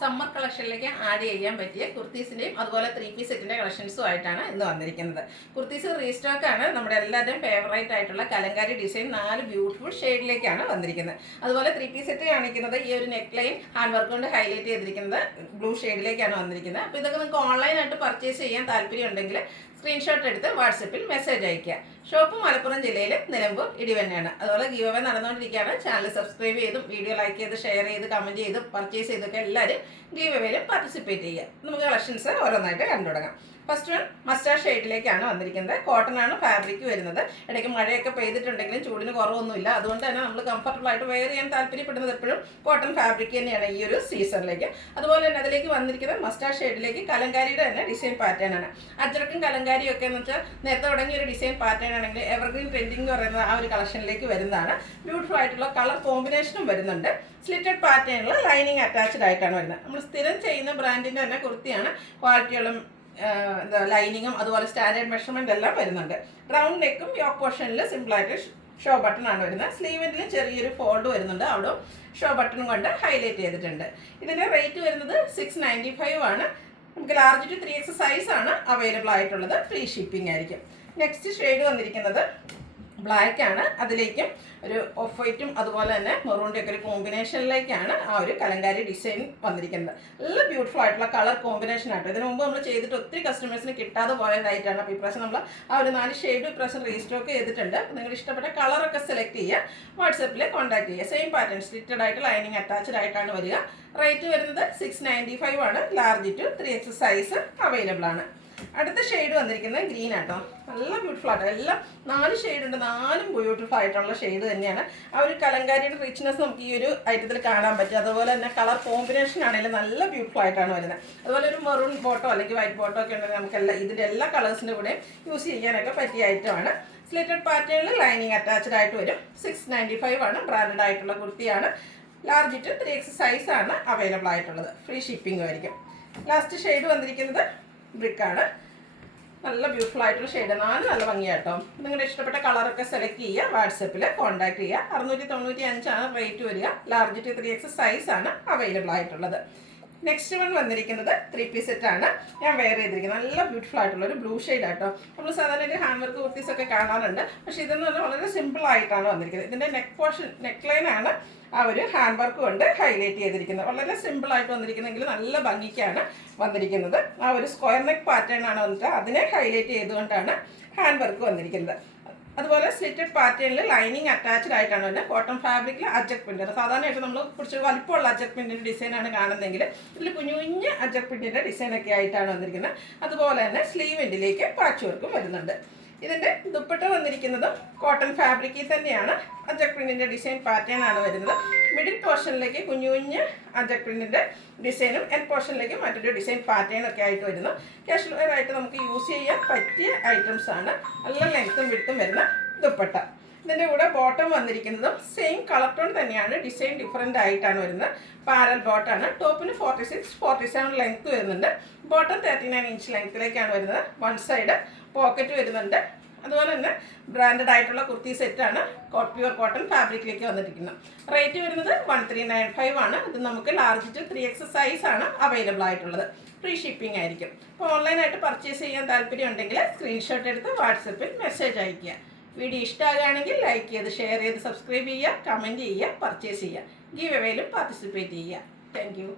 Summer കളക്ഷനിലേക്ക് add ചെയ്യാൻ പറ്റിയ കുർത്തീസിൻ്റെയും അതുപോലെ 3 പീസ് സെറ്റിൻ്റെ കളക്ഷൻസും ആയിട്ടാണ് ഇന്ന് വന്നിരിക്കുന്നത്. കുർത്തീസ് റീസ്റ്റോക്ക് ആണ്. നമ്മുടെ എല്ലാവരുടെയും ഫേവറേറ്റ് ആയിട്ടുള്ള കലങ്കാരി ഡിസൈൻ 4 ബ്യൂട്ടിഫുൾ ഷെയ്ഡിലേക്കാണ് വന്നിരിക്കുന്നത്. അതുപോലെ 3 പീസ് സെറ്റ് കാണിക്കുന്നത് ഈ ഒരു നെക്ക് ലൈൻ ഹാൻഡ് വർക്ക് കൊണ്ട് ഹൈലൈറ്റ് ചെയ്തിരിക്കുന്നത് ബ്ലൂ ഷെയ്ഡിലേക്കാണ് വന്നിരിക്കുന്നത്. അപ്പോൾ ഇതൊക്കെ നിങ്ങൾക്ക് ഓൺലൈനായിട്ട് പർച്ചേസ് ചെയ്യാൻ താല്പര്യം ഉണ്ടെങ്കിൽ സ്ക്രീൻഷോട്ട് എടുത്ത് വാട്സപ്പിൽ മെസ്സേജ് അയയ്ക്കുക. ഷോപ്പ് മലപ്പുറം ജില്ലയിൽ നിലമ്പൂർ ഇടിവന്നെയാണ്. അതുപോലെ ഗീവ് അവേ നടന്നുകൊണ്ടിരിക്കുകയാണ്. ചാനൽ സബ്സ്ക്രൈബ് ചെയ്തും വീഡിയോ ലൈക്ക് ചെയ്ത് ഷെയർ ചെയ്ത് കമൻറ്റ് ചെയ്തും പർച്ചേസ് ചെയ്തൊക്കെ എല്ലാവരും ഗീവ് അവേയിലും പാർട്ടിസിപ്പേറ്റ് ചെയ്യുക. നമുക്ക് കളക്ഷൻസ് ഓരോന്നായിട്ട് കണ്ടു തുടങ്ങാം. ഫസ്റ്റ് വൺ മസ്റ്റാർഡ് ഷെയ്ഡിലേക്കാണ് വന്നിരിക്കുന്നത്. കോട്ടൺ ആണ് ഫാബ്രിക് വരുന്നത്. ഇടയ്ക്ക് മഴയൊക്കെ പെയ്തിട്ടുണ്ടെങ്കിലും ചൂടിന് കുറവൊന്നുമില്ല. അതുകൊണ്ട് തന്നെ നമ്മൾ കംഫർട്ടബിൾ ആയിട്ട് വെയർ ചെയ്യാൻ താല്പര്യപ്പെടുന്നത് എപ്പോഴും കോട്ടൺ ഫാബ്രിക് തന്നെയാണ് ഈ ഒരു സീസണിലേക്ക്. അതുപോലെ തന്നെ അതിലേക്ക് വന്നിരിക്കുന്നത് മസ്റ്റാർഡ് ഷെയ്ഡിലേക്ക് കലങ്കാരിയുടെ തന്നെ ഡിസൈൻ പാറ്റേൺ ആണ്. അജ്രക്കും കലങ്കാരിയും ഒക്കെ എന്ന് വെച്ചാൽ നേരത്തെ തുടങ്ങിയ ഒരു ഡിസൈൻ പാറ്റേൺ ആണെങ്കിൽ എവർഗ്രീൻ ട്രെൻഡിങ് എന്ന് പറയുന്നത് ആ ഒരു കളക്ഷനിലേക്ക് വരുന്നതാണ്. ബ്യൂട്ടിഫുൾ ആയിട്ടുള്ള കളർ കോമ്പിനേഷനും വരുന്നുണ്ട്. സ്ലിറ്റഡ് പാറ്റേണിൽ ലൈനിങ് അറ്റാച്ച്ഡ് ആയിട്ടാണ് വരുന്നത്. നമ്മൾ സ്ഥിരം ചെയ്യുന്ന ബ്രാൻഡിൻ്റെ തന്നെ കുർത്തിയാണ്. ക്വാളിറ്റികളും ലൈനിങ്ങും അതുപോലെ സ്റ്റാൻഡേർഡ് മെഷർമെൻ്റ് എല്ലാം വരുന്നുണ്ട്. റൗണ്ട് നെക്കും യോക്ക് പോർഷനിൽ സിമ്പിളായിട്ട് ഷോ ബട്ടൺ ആണ് വരുന്നത്. സ്ലീവിൻ്റിലും ചെറിയൊരു ഫോൾഡ് വരുന്നുണ്ട്. അവിടെ ഷോ ബട്ടൺ കൊണ്ട് ഹൈലൈറ്റ് ചെയ്തിട്ടുണ്ട്. ഇതിൻ്റെ റേറ്റ് വരുന്നത് 695 ആണ്. നമുക്ക് ലാർജ് ടു 3X സൈസാണ് അവൈലബിൾ ആയിട്ടുള്ളത്. ഫ്രീ ഷിപ്പിംഗ് ആയിരിക്കും. നെക്സ്റ്റ് ഷെയ്ഡ് വന്നിരിക്കുന്നത് ബ്ലാക്ക് ആണ്. അതിലേക്കും ഒരു ഓഫ് വൈറ്റും അതുപോലെ തന്നെ മെറൂണിൻ്റെ ഒക്കെ ഒരു കോമ്പിനേഷനിലേക്കാണ് ആ ഒരു കലങ്കാരി ഡിസൈൻ വന്നിരിക്കുന്നത്. നല്ല ബ്യൂട്ടിഫുൾ ആയിട്ടുള്ള കളർ കോമ്പിനേഷൻ ആട്ടോ. ഇതിനു മുമ്പ് നമ്മൾ ചെയ്തിട്ട് ഒത്തിരി കസ്റ്റമേഴ്സിന് കിട്ടാതെ പോയതായിട്ടാണ്. അപ്പോൾ ഇപ്രാവശ്യം നമ്മൾ ആ ഒരു 4 ഷെയ്ഡ് ഇപ്രാവശ്യം റീസ്റ്റോക്ക് ചെയ്തിട്ടുണ്ട്. അപ്പോൾ നിങ്ങൾ ഇഷ്ടപ്പെട്ട കളറൊക്കെ സെലക്ട് ചെയ്യുക. വാട്സപ്പിൽ കോൺടാക്ട് ചെയ്യുക. സെയിം പാറ്റേൺ സ്ലിറ്റഡ് ആയിട്ട് ലൈനിങ് അറ്റാച്ച്ഡ് ആയിട്ടാണ് വരിക. റേറ്റ് വരുന്നത് 695 ആണ്. Large to 3X size available ആണ്. അടുത്ത ഷെയ്ഡ് വന്നിരിക്കുന്നത് ഗ്രീൻ ആട്ടോ. നല്ല ബ്യൂട്ടിഫുൾ ആട്ടോ. എല്ലാം 4 ഷെയ്ഡ് ഉണ്ട്. 4 ബ്യൂട്ടിഫുൾ ആയിട്ടുള്ള ഷെയ്ഡ് തന്നെയാണ്. ആ ഒരു കലങ്കാരിയുടെ റിച്ച്നെസ് നമുക്ക് ഈ ഒരു ഐറ്റത്തിൽ കാണാൻ പറ്റും. അതുപോലെ തന്നെ കളർ കോമ്പിനേഷൻ ആണെങ്കിലും നല്ല ബ്യൂട്ടിഫുൾ ആയിട്ടാണ് വരുന്നത്. അതുപോലെ ഒരു മെറൂൺ ബോട്ടോ അല്ലെങ്കിൽ വൈറ്റ് ബോട്ടോ ഒക്കെ ഉണ്ടെങ്കിൽ നമുക്കെല്ലാം ഇതിൻ്റെ എല്ലാ കളേഴ്സിൻ്റെ കൂടെ യൂസ് ചെയ്യാനൊക്കെ പറ്റിയ ഐറ്റമാണ്. സ്ലിറ്റഡ് പാറ്റേണിൽ ലൈനിങ് അറ്റാച്ച്ഡ് ആയിട്ട് വരും. 695 ആണ്. ബ്രാൻഡഡ് ആയിട്ടുള്ള കുർത്തിയാണ്. ലാർജ് ടു 3X സൈസാണ് അവൈലബിൾ ആയിട്ടുള്ളത്. ഫ്രീ ഷിപ്പിംഗ് ആയിരിക്കും. ലാസ്റ്റ് ഷെയ്ഡ് വന്നിരിക്കുന്നത് ബ്രിക്കാണ്. നല്ല ബ്യൂട്ടിഫുൾ ആയിട്ടുള്ള ഷെയ്ഡ്. നല്ല ഭംഗിയാട്ടോ. നിങ്ങളുടെ ഇഷ്ടപ്പെട്ട കളറൊക്കെ സെലക്ട് ചെയ്യുക. വാട്സപ്പിൽ കോൺടാക്ട് ചെയ്യുക. 695 ആണ് റേറ്റ് വരിക. ലാർജ് ടു 3X സൈസാണ് അവൈലബിൾ ആയിട്ടുള്ളത്. നെക്സ്റ്റ് വൺ വന്നിരിക്കുന്നത് 3 പീസ് സെറ്റ് ആണ്. ഞാൻ വെയർ ചെയ്തിരിക്കുന്നത് നല്ല ബ്യൂട്ടിഫുൾ ആയിട്ടുള്ള ഒരു ബ്ലൂ ഷെയ്ഡ് ആട്ടോ. നമ്മൾ സാധാരണ ഒരു ഹാൻഡ് വർക്ക് കുർത്തീസ് ഒക്കെ കാണാറുണ്ട്. പക്ഷേ ഇതെന്ന് പറഞ്ഞാൽ വളരെ സിമ്പിൾ ആയിട്ടാണ് വന്നിരിക്കുന്നത്. ഇതിൻ്റെ നെക്ക് ലൈൻ ആണ് ആ ഒരു ഹാൻഡ് വർക്ക് കൊണ്ട് ഹൈലൈറ്റ് ചെയ്തിരിക്കുന്നത്. വളരെ സിമ്പിൾ ആയിട്ട് വന്നിരിക്കുന്നെങ്കിൽ നല്ല ഭംഗിക്കാണ് വന്നിരിക്കുന്നത്. ആ ഒരു സ്ക്വയർ നെക്ക് പാറ്റേൺ ആണ് വന്നിട്ട് അതിനെ ഹൈലൈറ്റ് ചെയ്തുകൊണ്ടാണ് ഹാൻഡ് വർക്ക് വന്നിരിക്കുന്നത്. അതുപോലെ സ്ലിറ്റഡ് പാറ്റേണിൽ ലൈനിങ് അറ്റാച്ച്ഡ് ആയിട്ടാണ് വരുന്നത്. കോട്ടൺ ഫാബ്രിക്കിൽ അജക് പ്രിൻ്റ്. സാധാരണയായിട്ട് നമ്മൾ കുറച്ച് വലിപ്പമുള്ള അജക് പ്രിൻ്റിൻ്റെ ഡിസൈനാണ് കാണുന്നതെങ്കിൽ ഇതിൽ കുഞ്ഞു കുഞ്ഞ് അജക് പ്രിൻ്റിൻ്റെ ഡിസൈനൊക്കെ ആയിട്ടാണ് വന്നിരിക്കുന്നത്. അതുപോലെ തന്നെ സ്ലീവ് എൻഡിലേക്ക് പാച്ച് വർക്കും വരുന്നുണ്ട്. ഇതിൻ്റെ ദുപ്പട്ട വന്നിരിക്കുന്നതും കോട്ടൺ ഫാബ്രിക്കിൽ തന്നെയാണ്. അജക് പ്രിൻറ്റിൻ്റെ ഡിസൈൻ പാറ്റേൺ ആണ് വരുന്നത്. മിഡിൽ പോർഷനിലേക്ക് കുഞ്ഞു കുഞ്ഞ് അജക് പ്രിൻറ്റിൻ്റെ ഡിസൈനും എൻഡ് പോർഷനിലേക്ക് മറ്റൊരു ഡിസൈൻ പാറ്റേൺ ഒക്കെ ആയിട്ട് വരുന്നു. കാഷ്വൽ വെയർ ആയിട്ട് നമുക്ക് യൂസ് ചെയ്യാൻ പറ്റിയ ഐറ്റംസ് ആണ്. നല്ല ലെങ്ത്തും വിഡ്ത്തും വരുന്ന ദുപ്പട്ട. ഇതിൻ്റെ കൂടെ ബോട്ടം വന്നിരിക്കുന്നതും സെയിം കളർ ടോൺ തന്നെയാണ്. ഡിസൈൻ ഡിഫറെൻ്റ് ആയിട്ടാണ് വരുന്നത്. പാരൽ ബോട്ടാണ്. ടോപ്പിന് 46-47 ലെങ്ത്ത് വരുന്നുണ്ട്. ബോട്ടം 39 ഇഞ്ച് ലെങ്ത്തിലേക്കാണ് വരുന്നത്. വൺ സൈഡ് പോക്കറ്റ് വരുന്നുണ്ട്. അതുപോലെ തന്നെ ബ്രാൻഡഡ് ആയിട്ടുള്ള കുർത്തി സെറ്റാണ്. പ്യുവർ കോട്ടൺ ഫാബ്രിക്കിലേക്ക് വന്നിരിക്കുന്നത്. റേറ്റ് വരുന്നത് 1395 ആണ്. ഇത് നമുക്ക് ലാർജ് ടു 3X സൈസാണ് അവൈലബിൾ ആയിട്ടുള്ളത്. ഫ്രീ ഷിപ്പിംഗ് ആയിരിക്കും. അപ്പോൾ ഓൺലൈനായിട്ട് പർച്ചേസ് ചെയ്യാൻ താല്പര്യം ഉണ്ടെങ്കിൽ സ്ക്രീൻഷോട്ട് എടുത്ത് വാട്സപ്പിൽ മെസ്സേജ് അയയ്ക്കുക. വീഡിയോ ഇഷ്ടമാകുകയാണെങ്കിൽ ലൈക്ക് ചെയ്ത് ഷെയർ ചെയ്ത് സബ്സ്ക്രൈബ് ചെയ്യുക, കമൻറ്റ് ചെയ്യുക, പർച്ചേസ് ചെയ്യുക. ഗീവ് അവേയിലും പാർട്ടിസിപ്പേറ്റ് ചെയ്യുക. Thank you.